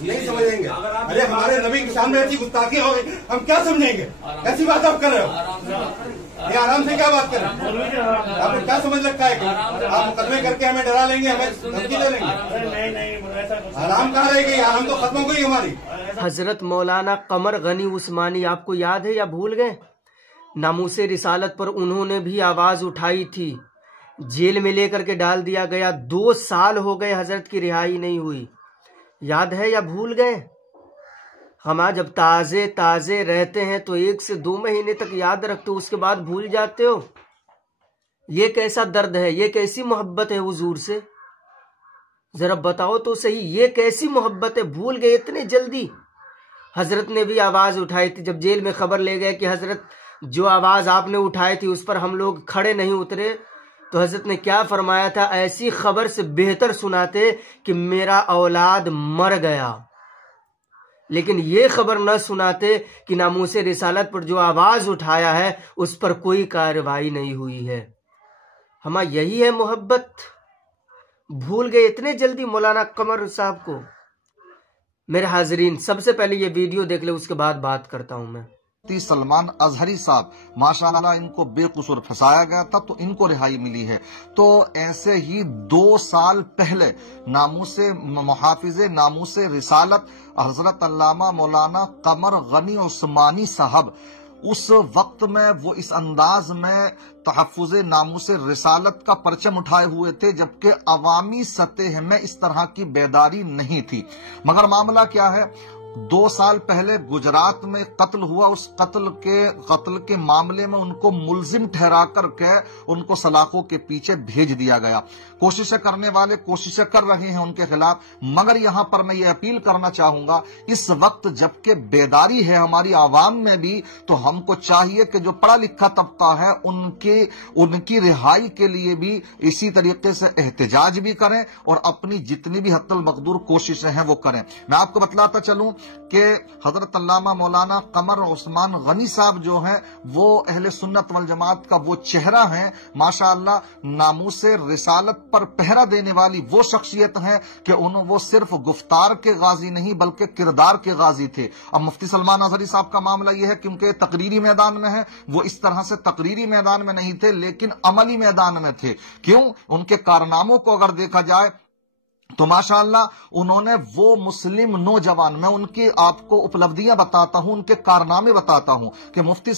नहीं समझेंगे। अरे हमारे नबी के सामने ऐसी गुस्ताखी हो गई, हम क्या समझेंगे? ऐसी बात आप कर रहे हो? ये आराम से क्या बात कर रहे हैं? आपने क्या समझ रखा है कि आप मुकदमे करके हमें डरा लेंगे, हमें धमकी दे लेंगे? आराम कहाँ रहेगी? आराम तो खत्म हो गई हमारी। हजरत मौलाना कमर गनी उस्मानी आपको याद है या भूल गए? नामूसे रिसालत पर उन्होंने भी आवाज उठाई थी, जेल में लेकर के डाल दिया गया। 2 साल हो गए, हजरत की रिहाई नहीं हुई। याद है या भूल गए? हम आज जब ताजे ताजे रहते हैं तो 1 से 2 महीने तक याद रखते हो, उसके बाद भूल जाते हो। ये कैसा दर्द है? ये कैसी मोहब्बत है हुजूर से? जरा बताओ तो सही, ये कैसी मोहब्बत है? भूल गए इतने जल्दी? हजरत ने भी आवाज उठाई थी जब जेल में खबर ले गए कि हजरत जो आवाज आपने उठाई थी उस पर हम लोग खड़े नहीं उतरे, तो हजरत ने क्या फरमाया था? ऐसी खबर से बेहतर सुनाते कि मेरा औलाद मर गया, लेकिन ये खबर न सुनाते कि नामूसे रिसालत पर जो आवाज उठाया है उस पर कोई कार्रवाई नहीं हुई है। हमारा यही है मोहब्बत? भूल गए इतने जल्दी मौलाना कमर साहब को? मेरे हाजरीन, सबसे पहले ये वीडियो देख ले, उसके बाद बात करता हूं मैं। सलमान अजहरी साहब माशाअल्लाह, इनको बेकसूर फंसाया गया था तो इनको रिहाई मिली है। तो ऐसे ही 2 साल पहले नामूसे मुहाफिज़े नामूसे रिसालत हजरत अल्लामा मौलाना कमर गनी उस्मानी साहब उस वक्त में वो इस अंदाज में तहफ़्फ़ुज़ नामूसे रिसालत का परचम उठाए हुए थे, जबकि अवामी सतह में इस तरह की बेदारी नहीं थी। मगर मामला क्या है, 2 साल पहले गुजरात में कत्ल हुआ। उस कत्ल के मामले में उनको मुल्जिम ठहरा करके उनको सलाखों के पीछे भेज दिया गया। कोशिशें करने वाले कोशिशें कर रहे हैं उनके खिलाफ, मगर यहां पर मैं ये अपील करना चाहूंगा, इस वक्त जबकि बेदारी है हमारी आवाम में भी, तो हमको चाहिए कि जो पढ़ा लिखा तबका है उनकी रिहाई के लिए भी इसी तरीके से एहतजाज भी करें और अपनी जितनी भी हद्दुल मक़दूर कोशिशें हैं वो करें। मैं आपको बतलाता चलूं कि हजरत अल्लामा मौलाना कमर उस्मान गनी साहब जो हैं वो अहले सुन्नत वल जमात का वो चेहरा है माशाअल्लाह, नामूसे रिसालत पर पहरा देने वाली वो शख्सियत है कि वो सिर्फ गुफ्तार के गाजी नहीं बल्कि किरदार के गाजी थे। अब मुफ्ती सलमान अजहरी साहब का मामला यह है कि उनके तकरीरी मैदान में है, वो इस तरह से तकरीरी मैदान में नहीं थे लेकिन अमली मैदान में थे। क्यों? उनके कारनामों को अगर देखा जाए तो माशाअल्लाह उन्होंने वो मुस्लिम नौजवान, मैं उनकी आपको उपलब्धियां बताता हूं, उनके कारनामे बताता हूं कि मुफ्ती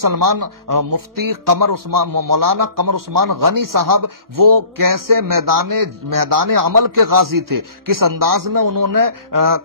मौलाना कमर उस्मान गनी साहब वो कैसे मैदान अमल के गाजी थे, किस अंदाज में उन्होंने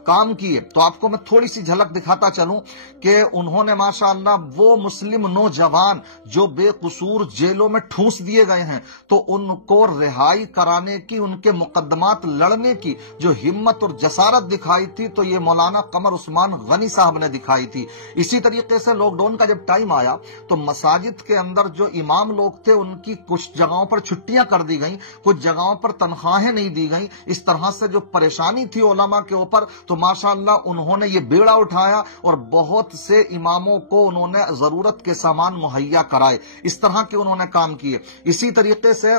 काम किए। तो आपको मैं थोड़ी सी झलक दिखाता चलूं कि उन्होंने माशाअल्लाह वो मुस्लिम नौजवान जो बेकसूर जेलों में ठूंस दिए गए हैं, तो उनको रिहाई कराने की, उनके मुकदमात लड़ने की जो हिम्मत और जसारत दिखाई थी तो ये मौलाना कमर उस्मान गनी साहब ने दिखाई थी। इसी तरीके से लॉकडाउन का जब टाइम आया तो मसाजिद के अंदर जो इमाम लोग थे उनकी कुछ जगहों पर छुट्टियां कर दी गई, कुछ जगहों पर तनख्वाहें नहीं दी गई। इस तरह से जो परेशानी थी उलमा के ऊपर, तो माशाअल्लाह उन्होंने ये बेड़ा उठाया और बहुत से इमामों को उन्होंने जरूरत के सामान मुहैया कराए। इस तरह के उन्होंने काम किए। इसी तरीके से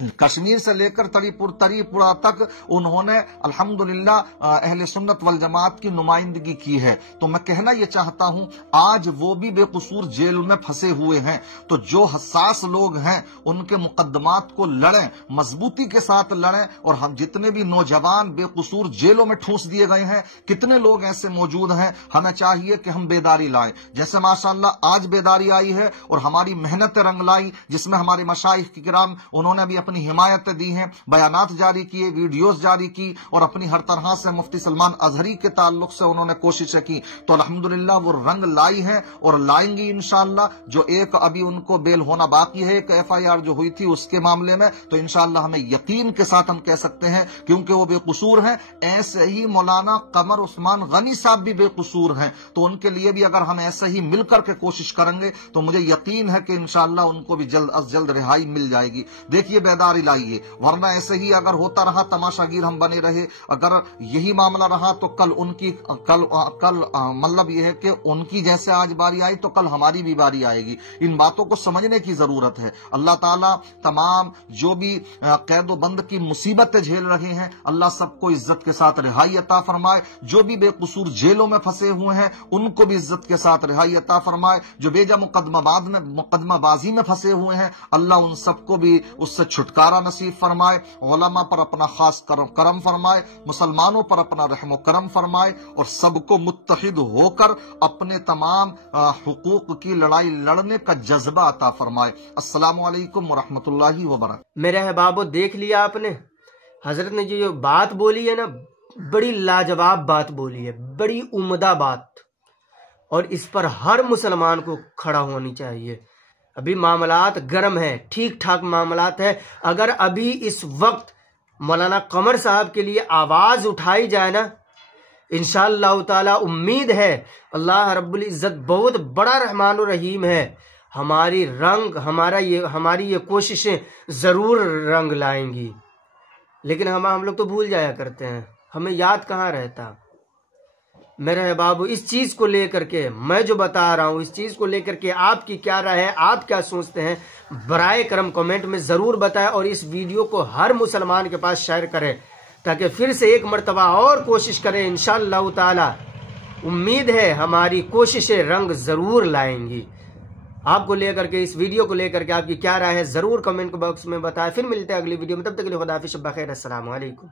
कश्मीर से लेकर तरीपुरा तक उन्होंने अल्हम्दुलिल्लाह अहले सुन्नत वल जमात की नुमाइंदगी की है। तो मैं कहना यह चाहता हूं, आज वो भी बेकसूर जेल में फंसे हुए हैं, तो जो हसास लोग हैं उनके मुकदमात को लड़ें, मजबूती के साथ लड़ें। और हम जितने भी नौजवान बेकसूर जेलों में ठूंस दिए गए हैं, कितने लोग ऐसे मौजूद हैं, हमें चाहिए कि हम बेदारी लाएं। जैसे माशाअल्लाह आज बेदारी आई है और हमारी मेहनत रंग लाई, जिसमें हमारे मशाइख किराम उन्होंने भी अपनी हिमायत दी हैं, बयानात जारी किए, वीडियोस जारी की और अपनी हर तरह से मुफ्ती सलमान अजहरी के ताल्लुक से उन्होंने कोशिशें की। तो अल्हम्दुलिल्लाह वो रंग लाई हैं और लाएंगी इंशाअल्लाह। जो एक अभी उनको बेल होना बाकी है, एक FIR जो हुई थी उसके मामले में, तो इंशाअल्लाह हमें यकीन के साथ हम कह सकते हैं क्योंकि वो बेकसूर हैं। ऐसे ही मौलाना कमर उस्मान गनी साहब भी बेकसूर हैं, तो उनके लिए भी अगर हम ऐसे ही मिलकर के कोशिश करेंगे तो मुझे यकीन है कि इंशाअल्लाह उनको भी जल्द अज जल्द रिहाई मिल जाएगी। देखिए बेदारी लाइए, वरना ऐसे ही अगर होता रहा तमाशागीर हम बने रहे, अगर यही मामला रहा तो कल मतलब यह है कि उनकी जैसे आज बारी आई तो कल हमारी भी बारी आएगी। इन बातों को समझने की जरूरत है। अल्लाह ताला तमाम जो भी कैदो बंद की मुसीबतें झेल रहे हैं, अल्लाह सबको इज्जत के साथ रिहाई अता फरमाए। जो भी बेकसूर जेलों में फंसे हुए हैं उनको भी इज्जत के साथ रिहाई अता फरमाए। जो बेजा मुकदमाबाजी में फंसे हुए हैं, अल्लाह उन सबको भी उससे छुटकारा नसीब फरमाए। उलमा पर अपना खास करम फरमाए, मुसलमानों पर अपना रहम करम फरमाए और सबको मुत्तहिद होकर अपने तमाम हुकूक की लड़ाई लड़ने का जज्बा अता फरमाए। अस्सलामु अलैकुम वरहमतुल्लाहि वबरकातुहू। मेरे अहबाबो, देख लिया आपने, हजरत ने जो बात बोली है ना, बड़ी लाजवाब बात बोली है, बड़ी उम्दा बात, और इस पर हर मुसलमान को खड़ा होनी चाहिए। अभी मामलात गर्म है, ठीक ठाक मामलात है। अगर अभी इस वक्त मौलाना कमर साहब के लिए आवाज उठाई जाए ना, इंशाअल्लाह ताला उम्मीद है अल्लाह रब्बुल इज्जत बहुत बड़ा रहमान और रहीम है, हमारी ये कोशिशें जरूर रंग लाएंगी। लेकिन हम लोग तो भूल जाया करते हैं, हमें याद कहाँ रहता। मेरे बाबू, इस चीज को लेकर के मैं जो बता रहा हूं, इस चीज को लेकर के आपकी क्या राय है, आप क्या सोचते हैं, बराए करम कमेंट में जरूर बताएं और इस वीडियो को हर मुसलमान के पास शेयर करें ताकि फिर से एक मर्तबा और कोशिश करें। इंशाअल्लाह ताला उम्मीद है हमारी कोशिशें रंग जरूर लाएंगी। आपको लेकर के, इस वीडियो को लेकर के आपकी क्या राय है जरूर कमेंट बॉक्स में बताएं। फिर मिलते हैं अगली वीडियो में, तब तक के लिए खुदा हाफिज़, शब बखैर, अस्सलाम वालेकुम।